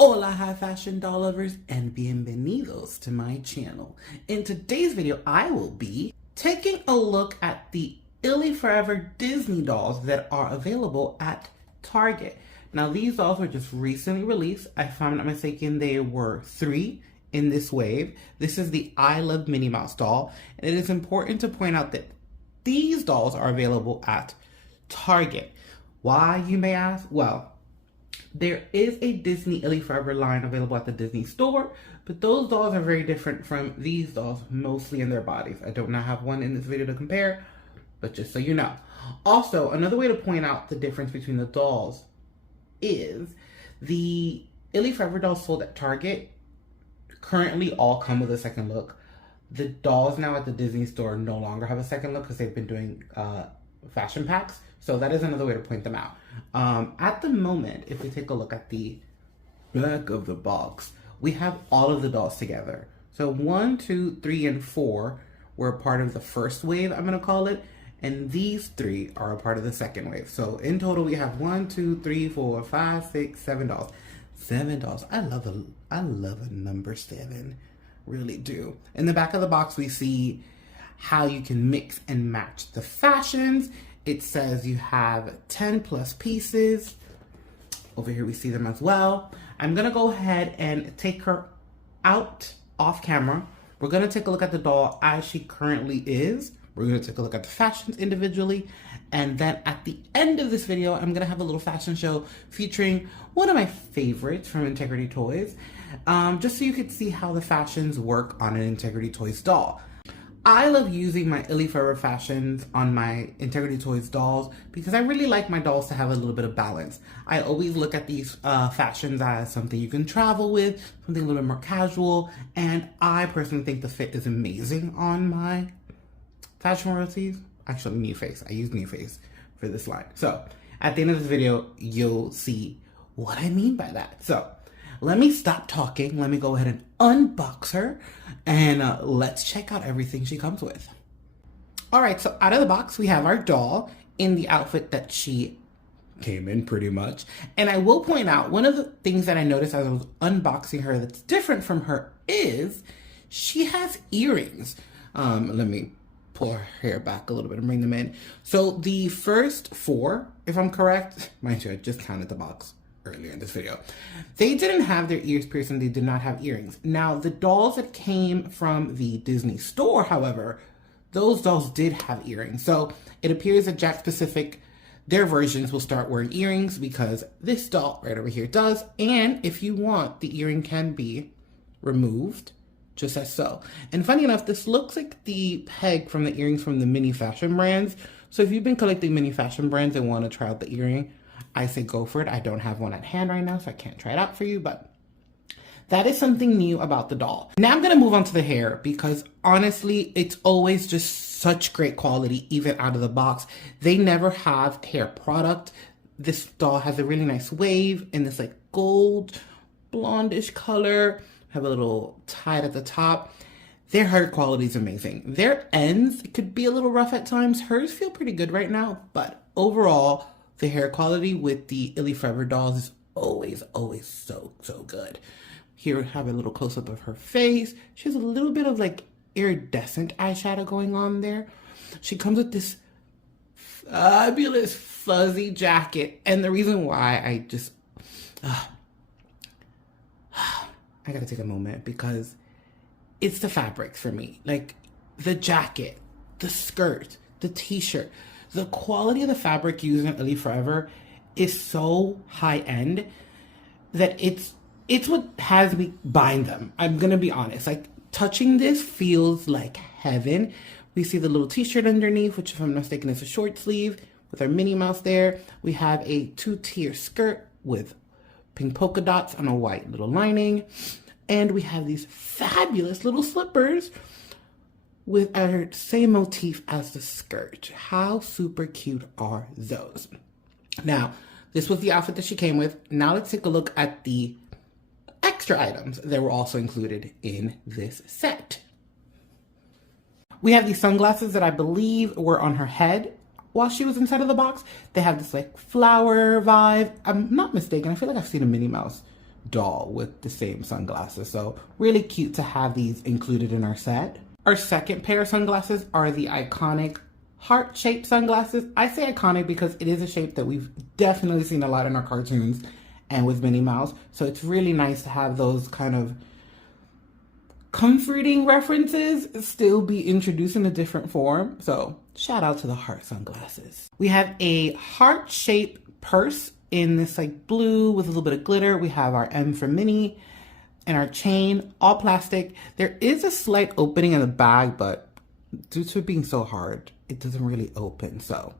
Hola high fashion doll lovers and bienvenidos to my channel. In today's video, I will be taking a look at the ILY Forever Disney dolls that are available at Target. Now these dolls were just recently released. If I'm not mistaken, there were 3 in this wave. This is the I Love Minnie Mouse doll. And it is important to point out that these dolls are available at Target. Why, you may ask? Well, there is a Disney ILY Forever line available at the Disney store, but those dolls are very different from these dolls, mostly in their bodies. I do not have one in this video to compare, but just so you know. Also, another way to point out the difference between the dolls is the ILY Forever dolls sold at Target currently all come with a second look. The dolls now at the Disney store no longer have a second look because they've been doing fashion packs. So that is another way to point them out. At the moment, if we take a look at the back of the box, we have all of the dolls together. So 1, 2, 3, and 4 were a part of the first wave, I'm gonna call it. And these 3 are a part of the second wave. So in total, we have 1, 2, 3, 4, 5, 6, 7 dolls. 7 dolls. I love a number 7. Really do. In the back of the box, we see how you can mix and match the fashions. It says you have 10 plus pieces. Over here we see them as well. I'm gonna go ahead and take her out off camera. We're gonna take a look at the doll as she currently is. We're gonna take a look at the fashions individually. And then at the end of this video, I'm gonna have a little fashion show featuring one of my favorites from Integrity Toys. Just so you could see how the fashions work on an Integrity Toys doll. I love using my ILY Forever fashions on my Integrity Toys dolls because I really like my dolls to have a little bit of balance. I always look at these fashions as something you can travel with, something a little bit more casual, and I personally think the fit is amazing on my fashion royalties. Actually, New Face. I use New Face for this line. So, at the end of this video, you'll see what I mean by that. So, let me stop talking. Let me go ahead and unbox her and let's check out everything she comes with. All right, so out of the box, we have our doll in the outfit that she came in pretty much. And I will point out, one of the things that I noticed as I was unboxing her that's different from her is she has earrings. Let me pull her hair back a little bit and bring them in. So the first 4, if I'm correct, mind you, I just counted the box earlier in this video. They didn't have their ears pierced and they did not have earrings. Now, the dolls that came from the Disney store, however, those dolls did have earrings. So it appears that Jakks Pacific, their versions will start wearing earrings because this doll right over here does. And if you want, the earring can be removed just as so. And funny enough, this looks like the peg from the earrings from the Minnie fashion brands. So if you've been collecting Minnie fashion brands and want to try out the earring, I say go for it. I don't have one at hand right now, so I can't try it out for you, but that is something new about the doll. Now I'm gonna move on to the hair because honestly, it's always just such great quality, even out of the box. They never have hair product. This doll has a really nice wave in this like gold, blondish color. Have a little tied at the top. Their hair quality is amazing. Their ends could be a little rough at times. Hers feel pretty good right now, but overall, the hair quality with the ILY Forever dolls is always so good. Here we have a little close-up of her face. She has a little bit of like iridescent eyeshadow going on there. She comes with this fabulous fuzzy jacket. And the reason why I just, I gotta take a moment because it's the fabrics for me. Like the jacket, the skirt, the t-shirt. The quality of the fabric used in ILY Forever is so high-end that it's what has me buying them. I'm gonna be honest. Like, touching this feels like heaven. We see the little t-shirt underneath, which if I'm not mistaken is a short sleeve with our Minnie Mouse there. We have a 2-tier skirt with pink polka dots on a white little lining. And we have these fabulous little slippers with our same motif as the skirt. How super cute are those? Now, this was the outfit that she came with. Now let's take a look at the extra items that were also included in this set. We have these sunglasses that I believe were on her head while she was inside of the box. They have this like flower vibe. I'm not mistaken. I feel like I've seen a Minnie Mouse doll with the same sunglasses. So really cute to have these included in our set. Our second pair of sunglasses are the iconic heart-shaped sunglasses. I say iconic because it is a shape that we've definitely seen a lot in our cartoons and with Minnie Mouse. So it's really nice to have those kind of comforting references still be introduced in a different form. So shout out to the heart sunglasses. We have a heart-shaped purse in this like blue with a little bit of glitter. We have our M for Minnie and our chain, all plastic. There is a slight opening in the bag, but due to it being so hard, it doesn't really open. So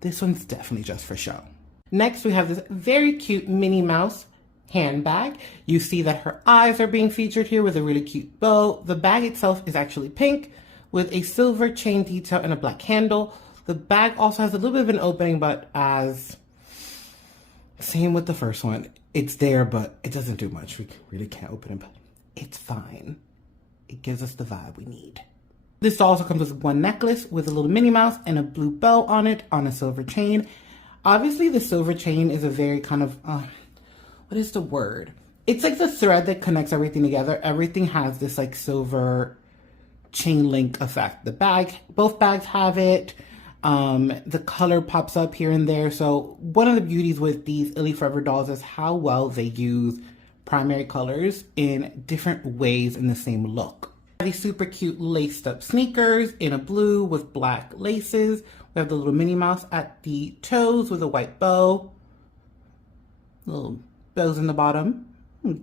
this one's definitely just for show. Next, we have this very cute Minnie Mouse handbag. You see that her eyes are being featured here with a really cute bow. The bag itself is actually pink with a silver chain detail and a black handle. The bag also has a little bit of an opening, but as same with the first one, it's there, but it doesn't do much. We really can't open it, but it's fine. It gives us the vibe we need. This also comes with one necklace with a little Minnie Mouse and a blue bow on it on a silver chain. Obviously, the silver chain is a very kind of, what is the word? It's like the thread that connects everything together. Everything has this like silver chain link effect. The bag, both bags have it. The color pops up here and there. So one of the beauties with these ILY Forever dolls is how well they use primary colors in different ways in the same look. These super cute laced up sneakers in a blue with black laces. We have the little Minnie Mouse at the toes with a white bow. Little bows in the bottom.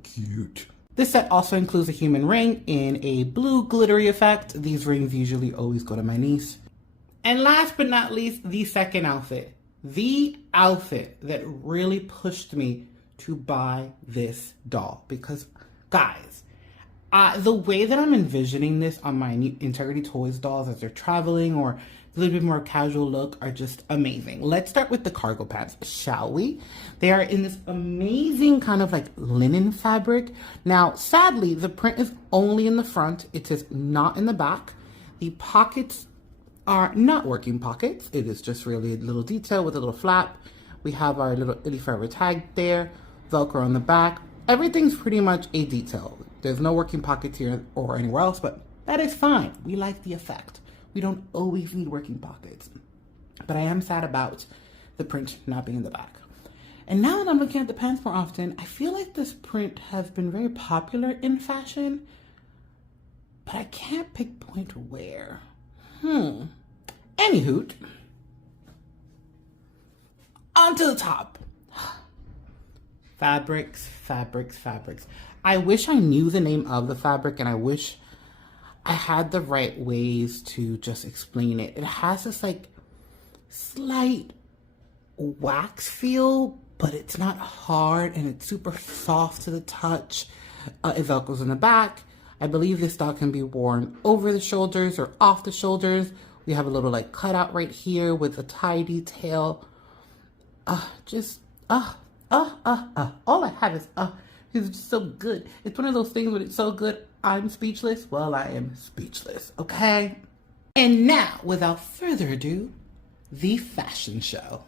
Cute. This set also includes a human ring in a blue glittery effect. These rings usually always go to my niece. And last but not least, the second outfit. The outfit that really pushed me to buy this doll. Because, guys, the way that I'm envisioning this on my new Integrity Toys dolls as they're traveling or a little bit more casual look are just amazing. Let's start with the cargo pants, shall we? They are in this amazing kind of like linen fabric. Now, sadly, the print is only in the front. It is not in the back. The pockets are not working pockets. It is just really a little detail with a little flap. We have our little ILY Forever tag there, Velcro on the back. Everything's pretty much a detail. There's no working pockets here or anywhere else, but that is fine. We like the effect. We don't always need working pockets. But I am sad about the print not being in the back. And now that I'm looking at the pants more often, I feel like this print has been very popular in fashion, but I can't pinpoint where. Anywho, on to the top. Fabrics, fabrics, fabrics. I wish I knew the name of the fabric and I wish I had the right ways to just explain it. It has this like slight wax feel, but it's not hard and it's super soft to the touch. It velcros in the back. I believe this doll can be worn over the shoulders or off the shoulders. We have a little like cutout right here with a tie detail. All I have is it's just so good. It's one of those things when it's so good, I'm speechless. Well, I am speechless, okay? And now, without further ado, the fashion show.